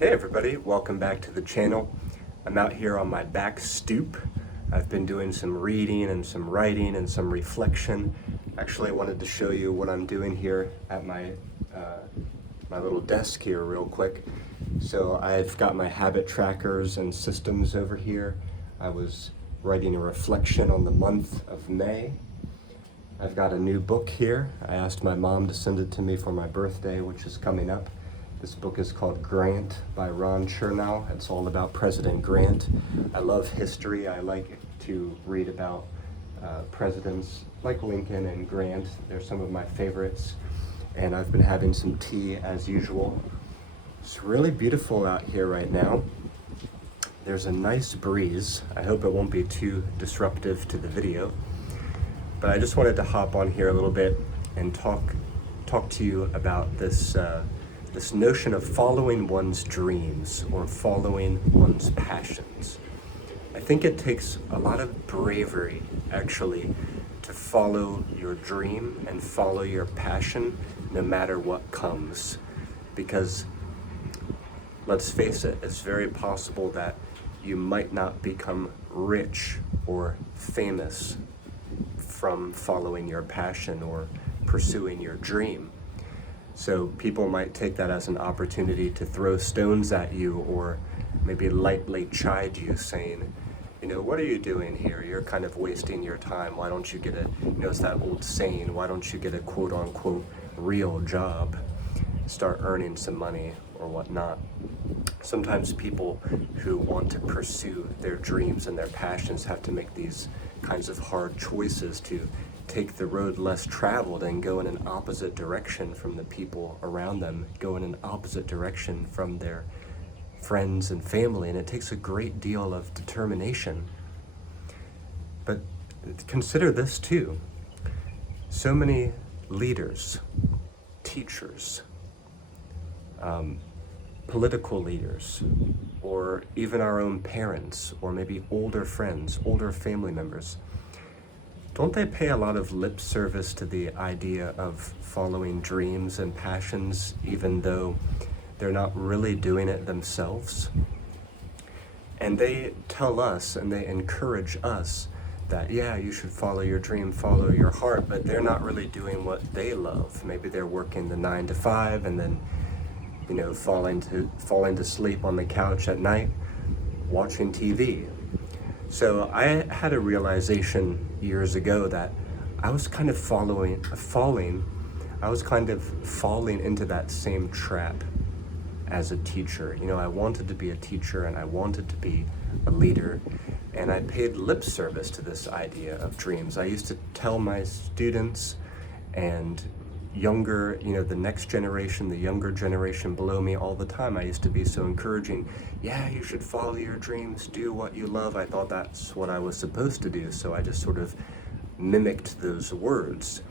Hey everybody, welcome back to the channel. I'm out here on my back stoop. I've been doing some reading and some writing and some reflection. Actually, I wanted to show you what I'm doing here at my little desk here real quick. So I've got my habit trackers and systems over here. I was writing a reflection on the month of May. I've got a new book here. I asked my mom to send it to me for my birthday, which is coming up. This book is called Grant by Ron Chernow. It's all about President Grant. I love history. I like to read about presidents like Lincoln and Grant. They're some of my favorites. And I've been having some tea as usual. It's really beautiful out here right now. There's a nice breeze. I hope it won't be too disruptive to the video. But I just wanted to hop on here a little bit and talk to you about this notion of following one's dreams or following one's passions. I think it takes a lot of bravery, actually, to follow your dream and follow your passion no matter what comes. Because, let's face it, it's very possible that you might not become rich or famous from following your passion or pursuing your dream. So people might take that as an opportunity to throw stones at you or maybe lightly chide you, saying, what are you doing here? You're kind of wasting your time. Why don't you get it's that old saying, why don't you get a quote unquote real job? Start earning some money or whatnot. Sometimes people who want to pursue their dreams and their passions have to make these kinds of hard choices to take the road less traveled and go in an opposite direction from the people around them, go in an opposite direction from their friends and family, and it takes a great deal of determination. But consider this too. So many leaders, teachers, political leaders, or even our own parents, or maybe older friends, older family members, don't they pay a lot of lip service to the idea of following dreams and passions, even though they're not really doing it themselves? And they tell us and they encourage us that, yeah, you should follow your dream, follow your heart, but they're not really doing what they love. Maybe they're working the 9 to 5 and then, falling to sleep on the couch at night, watching TV. So I had a realization years ago that I was kind of falling into that same trap as a teacher. I wanted to be a teacher and I wanted to be a leader, and I paid lip service to this idea of dreams. I used to tell my students and younger, the next generation, the younger generation below me all the time, I used to be so encouraging. Yeah, you should follow your dreams, do what you love. I thought that's what I was supposed to do, so I just sort of mimicked those words.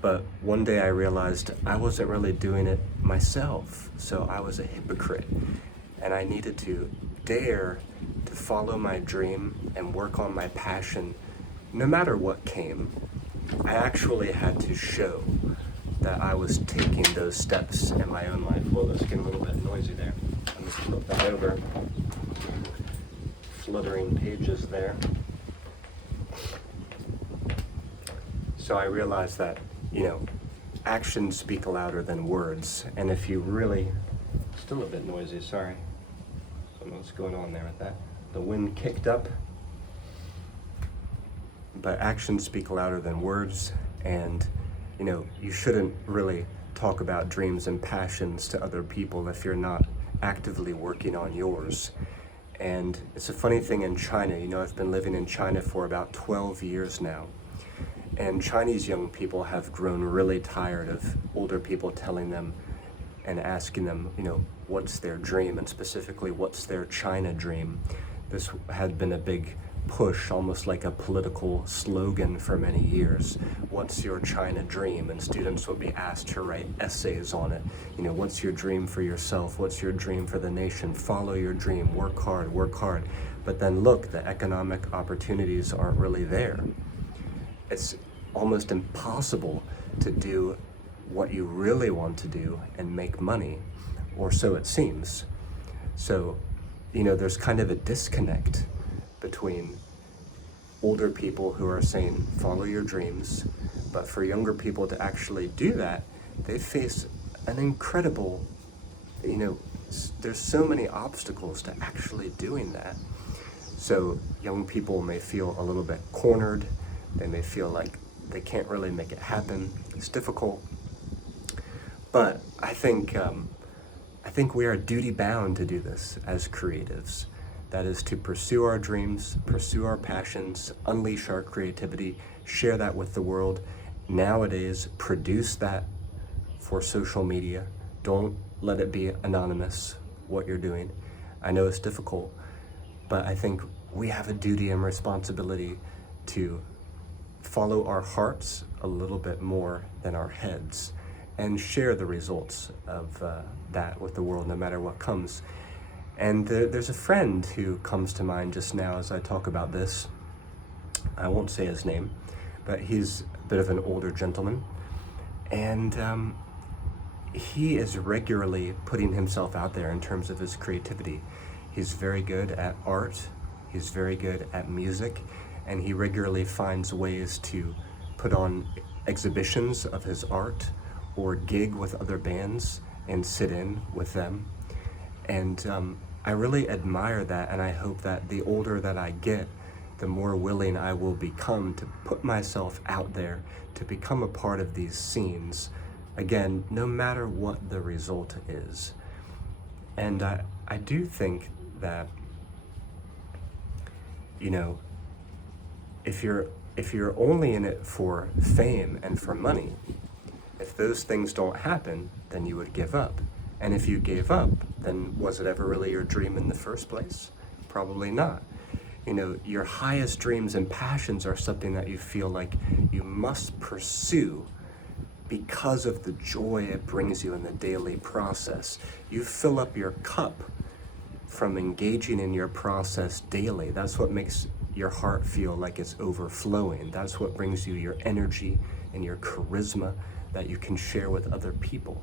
But one day I realized I wasn't really doing it myself, so I was a hypocrite. And I needed to dare to follow my dream and work on my passion no matter what came. I actually had to show that I was taking those steps in my own life. Well, it's getting a little bit noisy there. I'm just flip that over. Fluttering pages there. So I realized that, actions speak louder than words. And if you really, still a bit noisy, sorry. I don't know what's going on there with that. The wind kicked up. But actions speak louder than words, and you shouldn't really talk about dreams and passions to other people if you're not actively working on yours. And it's a funny thing in China, I've been living in China for about 12 years now, and Chinese young people have grown really tired of older people telling them and asking them, what's their dream, and specifically what's their China dream. This had been a big push, almost like a political slogan for many years. What's your China dream? And students would be asked to write essays on it. What's your dream for yourself? What's your dream for the nation? Follow your dream, work hard, work hard. But then look, the economic opportunities aren't really there. It's almost impossible to do what you really want to do and make money, or so it seems. So, there's kind of a disconnect between older people who are saying, follow your dreams, but for younger people to actually do that, they face an incredible, there's so many obstacles to actually doing that. So young people may feel a little bit cornered. They may feel like they can't really make it happen. It's difficult. But I think we are duty bound to do this as creatives. That is to pursue our dreams, pursue our passions, unleash our creativity, share that with the world. Nowadays, produce that for social media. Don't let it be anonymous, what you're doing. I know it's difficult, but I think we have a duty and responsibility to follow our hearts a little bit more than our heads and share the results of that with the world, no matter what comes. And there's a friend who comes to mind just now as I talk about this. I won't say his name, but he's a bit of an older gentleman. And he is regularly putting himself out there in terms of his creativity. He's very good at art, he's very good at music, and he regularly finds ways to put on exhibitions of his art or gig with other bands and sit in with them. And I really admire that, and I hope that the older that I get, the more willing I will become to put myself out there, to become a part of these scenes, again, no matter what the result is. And I do think that, if you're only in it for fame and for money, if those things don't happen, then you would give up. And if you gave up, then was it ever really your dream in the first place? Probably not. Your highest dreams and passions are something that you feel like you must pursue because of the joy it brings you in the daily process. You fill up your cup from engaging in your process daily. That's what makes your heart feel like it's overflowing. That's what brings you your energy and your charisma that you can share with other people.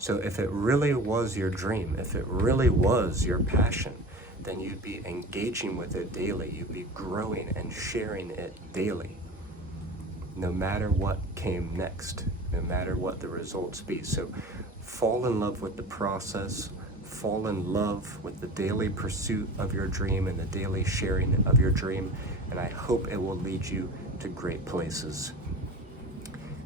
So if it really was your dream, if it really was your passion, then you'd be engaging with it daily. You'd be growing and sharing it daily, no matter what came next, no matter what the results be. So fall in love with the process, fall in love with the daily pursuit of your dream and the daily sharing of your dream, and I hope it will lead you to great places.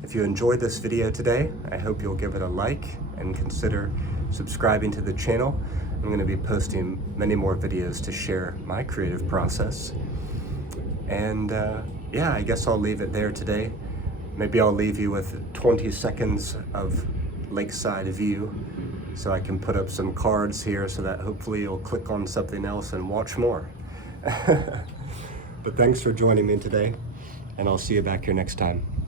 If you enjoyed this video today, I hope you'll give it a like and consider subscribing to the channel. I'm going to be posting many more videos to share my creative process. And yeah, I guess I'll leave it there today. Maybe I'll leave you with 20 seconds of lakeside view so I can put up some cards here so that hopefully you'll click on something else and watch more. But thanks for joining me today, and I'll see you back here next time.